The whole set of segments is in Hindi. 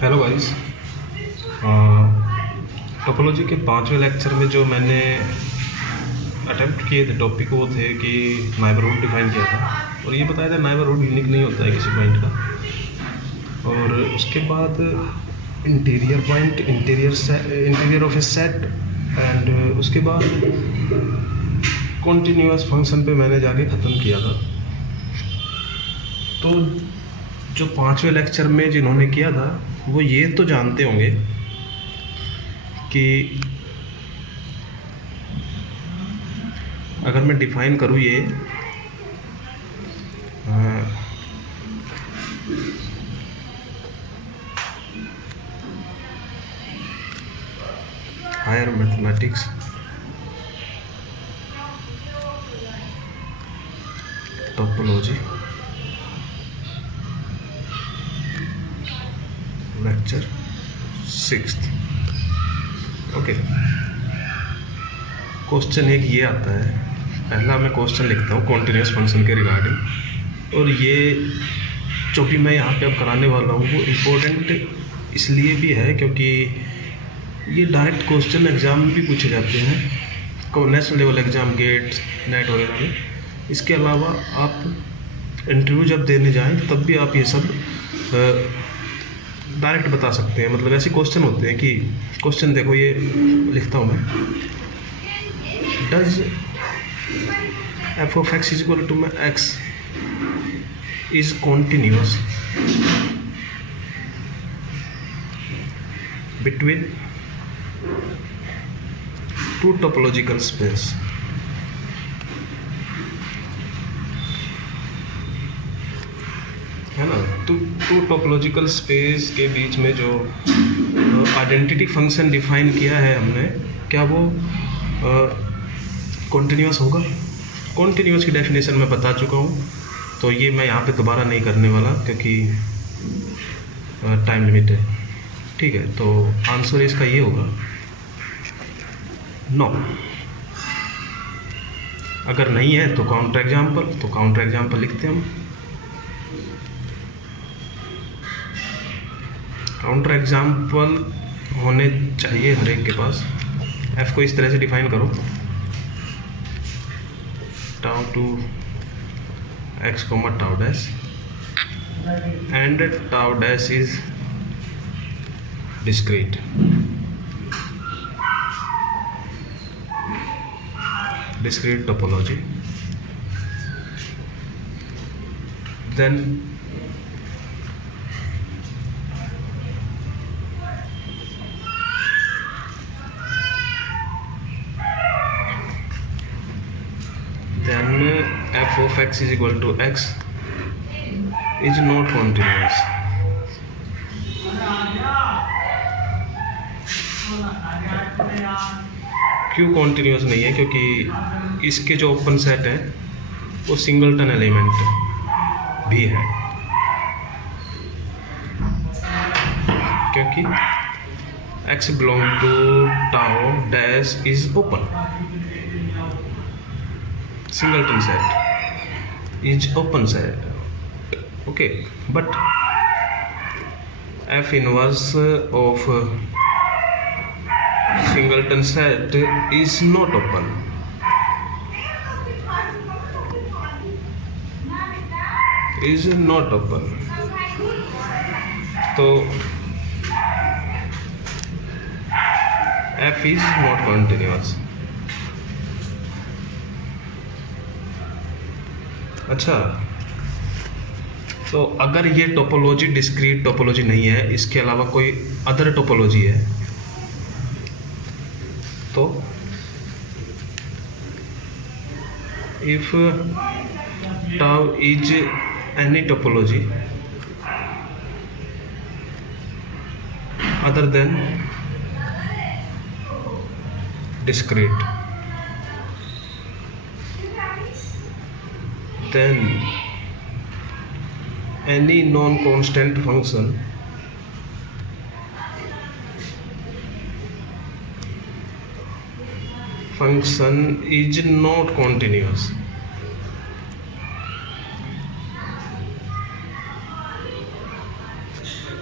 Hello guys. टोपोलॉजी के 5वें लेक्चर में जो मैंने अटेम्प्ट किए थे टॉपिक वो थे कि नाइबरहुड डिफाइन किया था और ये बताया था नाइबरहुड यूनिक नहीं होता है किसी पॉइंट का। और उसके बाद interior point, interior of A set and उसके बाद कॉन्टीन्यूअस फंक्शन पे मैंने जाके ख़त्म किया था। तो जो 5वें लेक्चर में जिन्होंने किया था वो ये तो जानते होंगे कि अगर मैं डिफाइन करूँ ये higher mathematics topology lecture 6। Okay, question एक ये आता है। पहला मैं क्वेश्चन लिखता हूँ कॉन्टिन्यूअस फंक्शन के रिगार्डिंग, और ये जो भी मैं यहाँ पे अब कराने वाला हूँ वो इम्पोर्टेंट इसलिए भी है क्योंकि ये डायरेक्ट क्वेश्चन एग्ज़ाम में भी पूछे जाते हैं, national level exam, GATE, NET वगैरह में। इसके अलावा आप इंटरव्यू जब देने जाएं तब भी आप ये सब डायरेक्ट बता सकते हैं। मतलब ऐसे क्वेश्चन होते हैं कि क्वेश्चन देखो, ये लिखता हूँ मैं, does F of x is equal to में X is continuous between two topological space. है ना, टू टोपोलॉजिकल स्पेस के बीच में जो आइडेंटिटी फंक्शन डिफाइन किया है हमने, क्या वो कॉन्टिन्यूअस होगा? कॉन्टिन्यूअस की डेफिनेशन मैं बता चुका हूँ, तो ये मैं यहाँ पे दोबारा नहीं करने वाला क्योंकि टाइम लिमिट है। ठीक है, तो आंसर इसका ये होगा नो। अगर नहीं है तो काउंटर एग्जाम्पल, तो काउंटर एग्जाम्पल लिखते हैं हम। काउंटर एग्जाम्पल होने चाहिए हर एक के पास। एफ को इस तरह से डिफाइन करो, tau to x comma tau dash and tau dash is discrete. Discrete topology, then f of x is equal to x is not continuous. क्यों कॉन्टिन्यूस नहीं है? क्योंकि इसके जो ओपन सेट है वो सिंगलटन एलिमेंट भी है, क्योंकि x belong to tau dash is open, singleton set is open set. Okay, but f inverse of singleton set is not open. Is not open. So f is not continuous. अच्छा, तो अगर ये टोपोलॉजी डिस्क्रीट टोपोलॉजी नहीं है, इसके अलावा कोई अदर टोपोलॉजी है, तो if tau is any topology other than discrete, then any non-constant function is not continuous.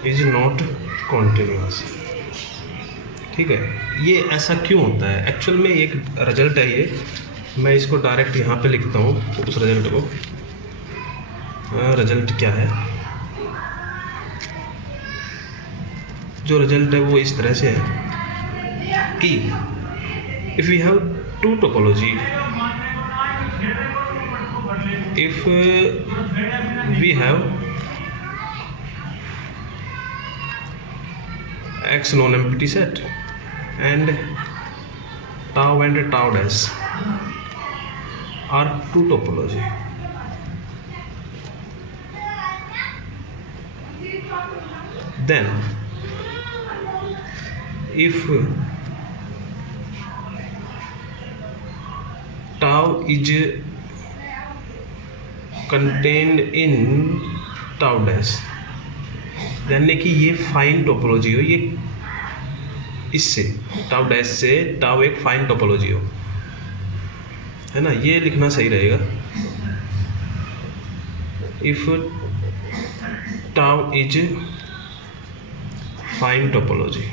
Is not continuous. ठीक है, ये ऐसा क्यों होता है? एक्चुअल में एक रिजल्ट है ये, मैं इसको डायरेक्ट यहाँ पे लिखता हूँ उस रिजल्ट को। रिजल्ट क्या है? जो रिजल्ट है वो इस तरह से है कि if we have two topology, if we have x non-empty set and tau and tau dash are two topology, then if tau is contained in tau dash, यानी कि ये फाइन टोपोलॉजी हो, ये इससे टाउ डैश से टाउ एक फाइन टोपोलॉजी हो, है ना? ये लिखना सही रहेगा। If tau is fine topology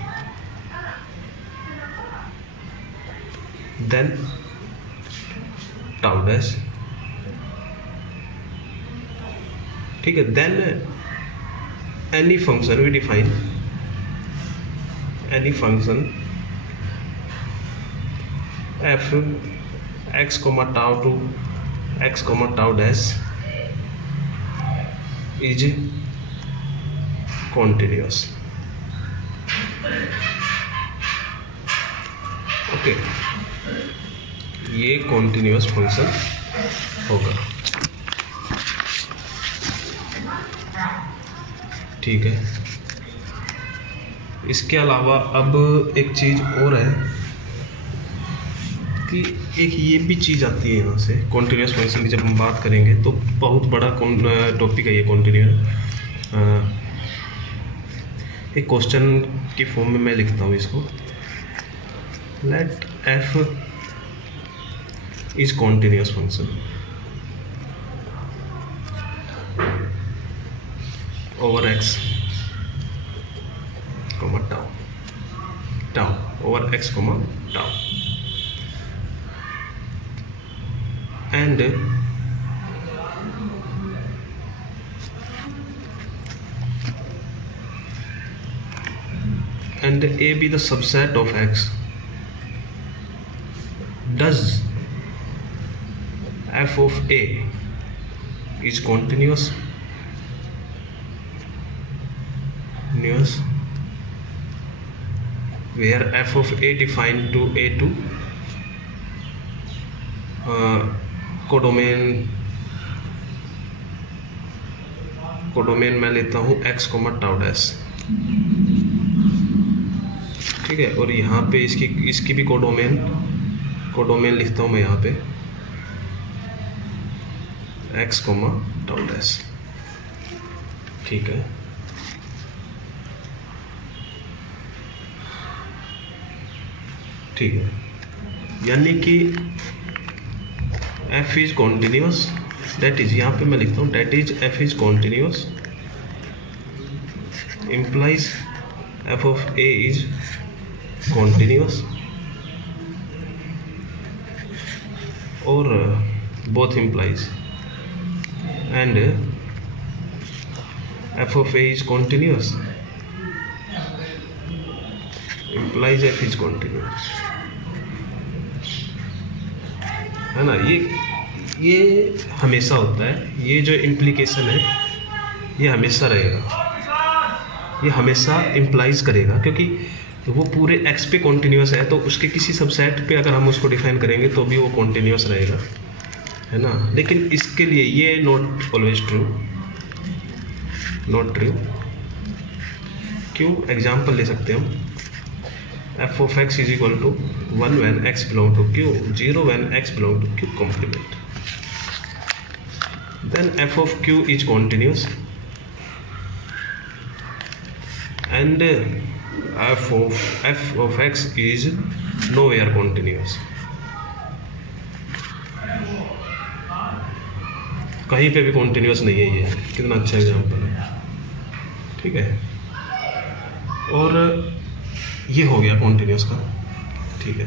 then tau dash, ठीक है, then any function we define, any function f x comma tau to x comma tau dash is continuous। Okay, ये continuous function होगा। ठीक है, इसके अलावा अब एक चीज़ और है कि एक ये भी चीज़ आती है यहाँ से कॉन्टिन्यूस फंक्शन की। जब हम बात करेंगे तो बहुत बड़ा टॉपिक है ये कॉन्टिन्यूस। एक क्वेश्चन की फॉर्म में मैं लिखता हूँ इसको, let f is continuous function over x comma tau over x comma tau, and a be the subset of x, does f of a is continuous where f of a defined to a to codomain मैं लेता हूँ x कोमा टाउ डैश, ठीक है, और यहाँ पे इसकी भी कोडोमेन लिखता हूँ मैं यहाँ पे x कोमा टाउ डैश। ठीक है, ठीक है, यानी कि f is continuous, that is, यहाँ पे मैं लिखता हूँ that is f is continuous implies f of a is continuous, or both implies, and f of a is continuous implies f is continuous, है ना? ये हमेशा होता है, ये जो इम्प्लीकेशन है ये हमेशा रहेगा, ये हमेशा इम्प्लाइज करेगा, क्योंकि वो पूरे x पे कॉन्टिन्यूस है तो उसके किसी सबसेट पे अगर हम उसको डिफाइन करेंगे तो भी वो कॉन्टिन्यूस रहेगा, है ना? लेकिन इसके लिए ये not always true, not true. क्यों? एग्जाम्पल ले सकते हैं हम, f of x is equal to 1 when x belong to q, 0 when x belong to q complement, then f of q is continuous and f of x is nowhere continuous, कहीं पे भी कॉन्टिन्यूस नहीं है। ये कितना अच्छा एग्जाम्पल है, ठीक है। और ये हो गया कॉन्टिन्यूस का, ठीक है।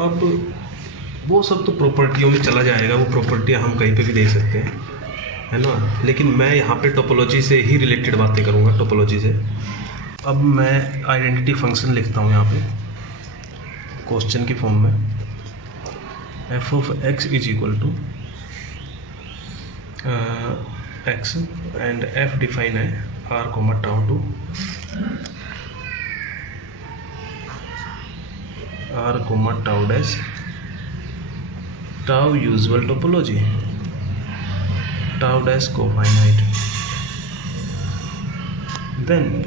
अब वो सब तो प्रॉपर्टियों में चला जाएगा, वो प्रॉपर्टियाँ हम कहीं पे भी दे सकते हैं, है ना। लेकिन मैं यहाँ पे टोपोलॉजी से ही रिलेटेड बातें करूँगा, टोपोलॉजी से। अब मैं आइडेंटिटी फंक्शन लिखता हूँ यहाँ पे क्वेश्चन की फॉर्म में, F of x is equal to X and F define है R comma tau to R comma tau dash tau usual topology tau dash cofinite, then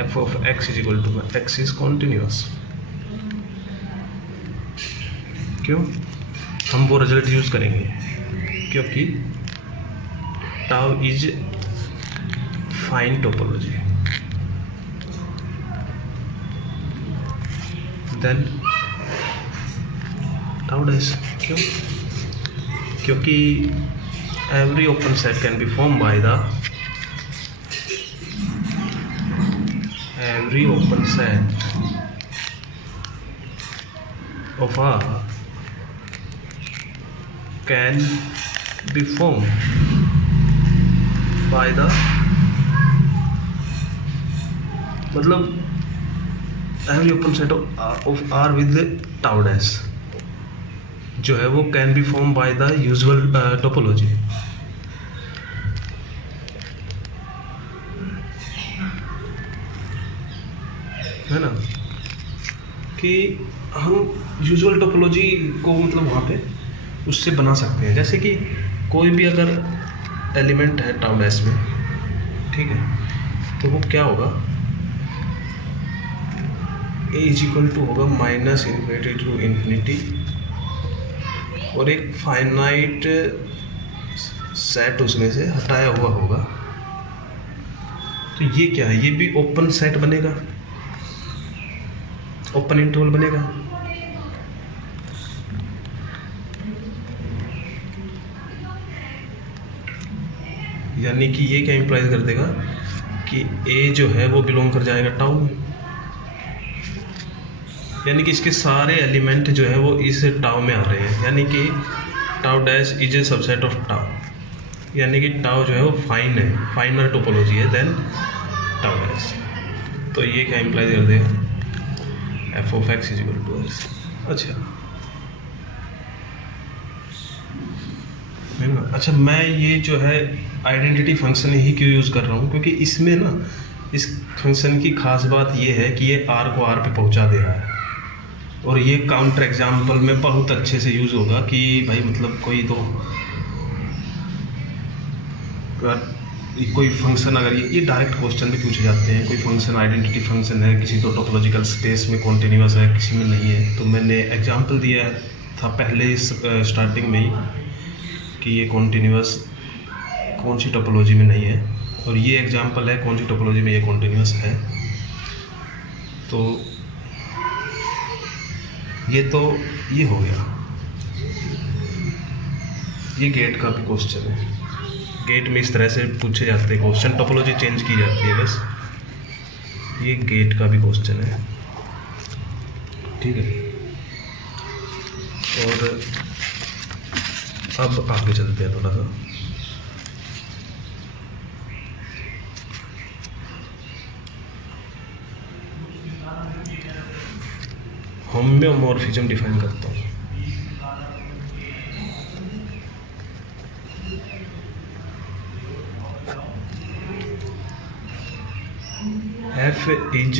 f of x is equal to x is continuous। क्यों हम वो रिजल्ट यूज करेंगे, क्योंकि tau is fine topology, then tau dash. क्यों? क्योंकि every open set can be form by the every open set of R can be formed by the, मतलब every open set of R with the tau dash जो है वो can be formed by the usual topology। है ना, कि हम यूजुअल टोपोलॉजी को मतलब वहाँ पे उससे बना सकते हैं। जैसे कि कोई भी अगर एलिमेंट है टाउ डैश में, ठीक है, तो वो क्या होगा, ए इज इक्वल टू होगा माइनस इन्फिनिटी टू इन्फिनिटी, और एक फाइनाइट सेट उसमें से हटाया हुआ होगा। तो ये क्या है, ये भी ओपन सेट बनेगा, ओपन इंटरवल बनेगा। यानी कि ये क्या इंप्लाइज कर देगा कि ए जो है वो बिलोंग कर जाएगा टाउ में, यानी कि इसके सारे एलिमेंट जो है वो इस टाउ में आ रहे हैं, यानी कि tau dash is a subset of tau, यानी कि टाउ जो है वो फाइन है, फाइनर टोपोलॉजी है देन टाउ डैश। तो ये क्या इंप्लाइज कर देगा, f of x is equal to x. अच्छा है ना। अच्छा, मैं ये जो है आइडेंटिटी फंक्शन ही क्यों यूज़ कर रहा हूँ, क्योंकि इसमें ना इस फंक्शन की खास बात ये है कि ये आर को आर पे पहुँचा दे रहा है, और ये काउंटर एग्जाम्पल में बहुत अच्छे से यूज़ होगा कि भाई मतलब कोई फंक्शन अगर ये डायरेक्ट क्वेश्चन भी पूछे जाते हैं, कोई फंक्शन आइडेंटिटी फंक्शन है, किसी तो टोपोलॉजिकल स्पेस में कॉन्टिन्यूअस है, किसी में नहीं है। तो मैंने एग्जांपल दिया था पहले स्टार्टिंग में ही कि ये कॉन्टिन्यूअस कौन सी टोपोलॉजी में नहीं है, और ये एग्जांपल है कौन सी टोपोलॉजी में ये कॉन्टिन्यूअस है। तो ये हो गया, ये गेट का भी क्वेश्चन है। गेट में इस तरह से पूछे जाते हैं क्वेश्चन, टोपोलॉजी चेंज की जाती है बस। ये गेट का भी क्वेश्चन है, ठीक है। और अब आगे चलते हैं थोड़ा सा। होम्योमॉर्फिज्म डिफाइन करता हूँ। F is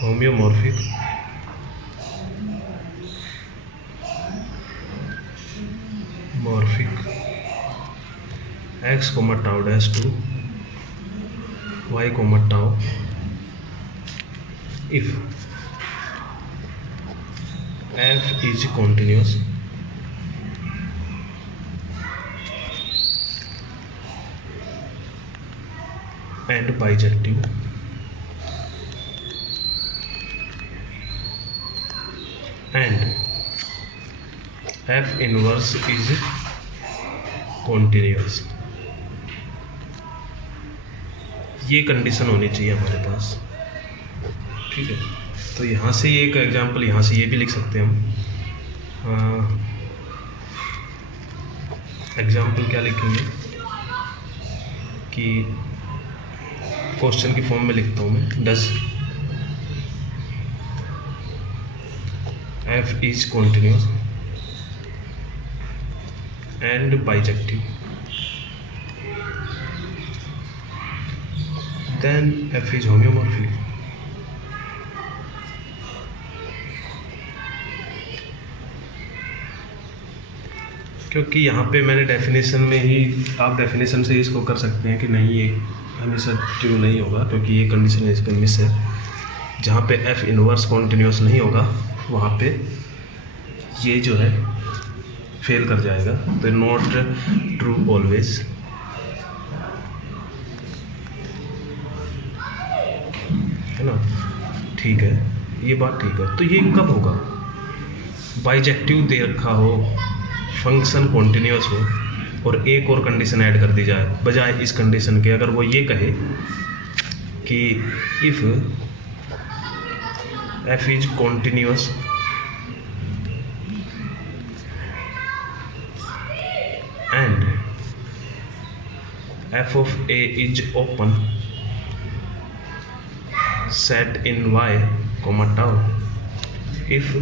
homeomorphic x comma tau dash to y comma tau if f is continuous and bijective and f inverse is continuous, ये कंडीशन होनी चाहिए हमारे पास। ठीक है, तो यहाँ से ये एक एग्जांपल, यहाँ से ये भी लिख सकते हैं हम। एग्जांपल क्या लिखेंगे कि क्वेश्चन की फॉर्म में लिखता हूँ मैं, does f is continuous and bijective, then f is homeomorphic. क्योंकि यहाँ पे मैंने डेफिनेशन में ही, आप डेफिनेशन से इसको कर सकते हैं कि नहीं ये हमेशा ट्रू नहीं होगा, क्योंकि ये कंडीशन इसका मिस है। जहाँ पे f इनवर्स कॉन्टिन्यूस नहीं होगा वहाँ पे ये जो है फेल कर जाएगा, तो नॉट ट्रू ऑलवेज। है ना, ठीक है, ये बात ठीक है। तो ये कब होगा? बाइजेक्टिव दे रखा हो, फंक्शन कॉन्टिन्यूस हो और एक और कंडीशन ऐड कर दी जाए बजाय इस कंडीशन के। अगर वो ये कहे कि if f is continuous and f of a is open set in y comma tau, if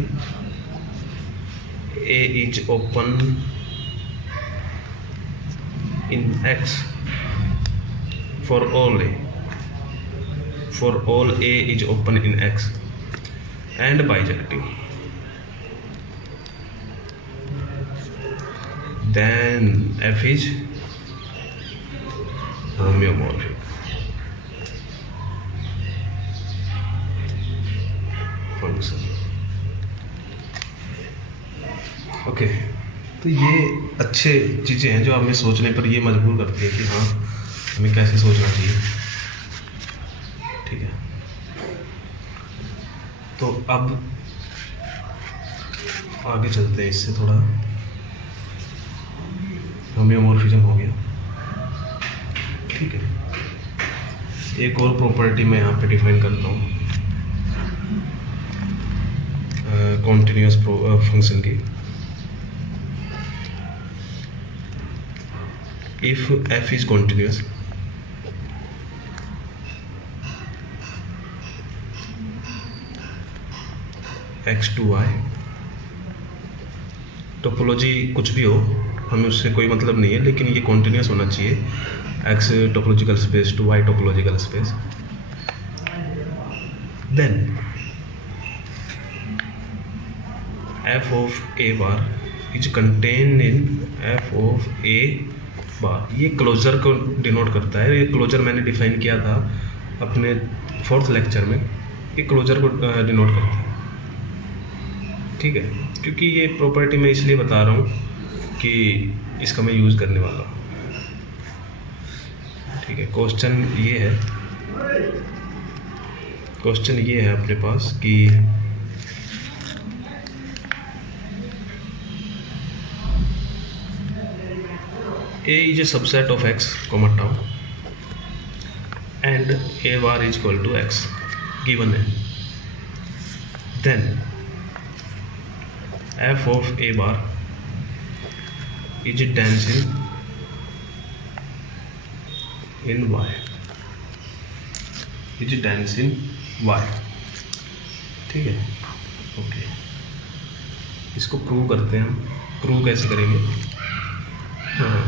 a is open in x for all a is open in x and bijective, then f is homeomorphic. Function. Okay, तो ये अच्छे चीज़ें हैं जो हमें सोचने पर ये मजबूर करती है कि हाँ हमें कैसे सोचना चाहिए। ठीक है, तो अब आगे चलते हैं, इससे थोड़ा होमियोमॉर्फिज्म हो गया। ठीक है, एक और प्रॉपर्टी मैं यहाँ पे डिफाइन करता हूँ कॉन्टिन्यूस फंक्शन की। If f is continuous x to y, topology कुछ भी हो हमें उससे कोई मतलब नहीं है, लेकिन ये कॉन्टिन्यूस होना चाहिए। x topological space to y topological space, then f of a bar is contained in f of a bar। ये क्लोजर को डिनोट करता है। ये क्लोजर मैंने डिफाइन किया था अपने 4th लेक्चर में, ये क्लोजर को डिनोट करता है। ठीक है, क्योंकि ये प्रॉपर्टी मैं इसलिए बता रहा हूँ कि इसका मैं यूज़ करने वाला हूँ। ठीक है, क्वेश्चन ये है अपने पास कि a is a subset of x comma tau and a bar is equal to x given है, then f of a bar is dancing in y, is dancing y। ठीक है, ओके, इसको प्रूव करते हैं हम। प्रूव कैसे करेंगे? हाँ,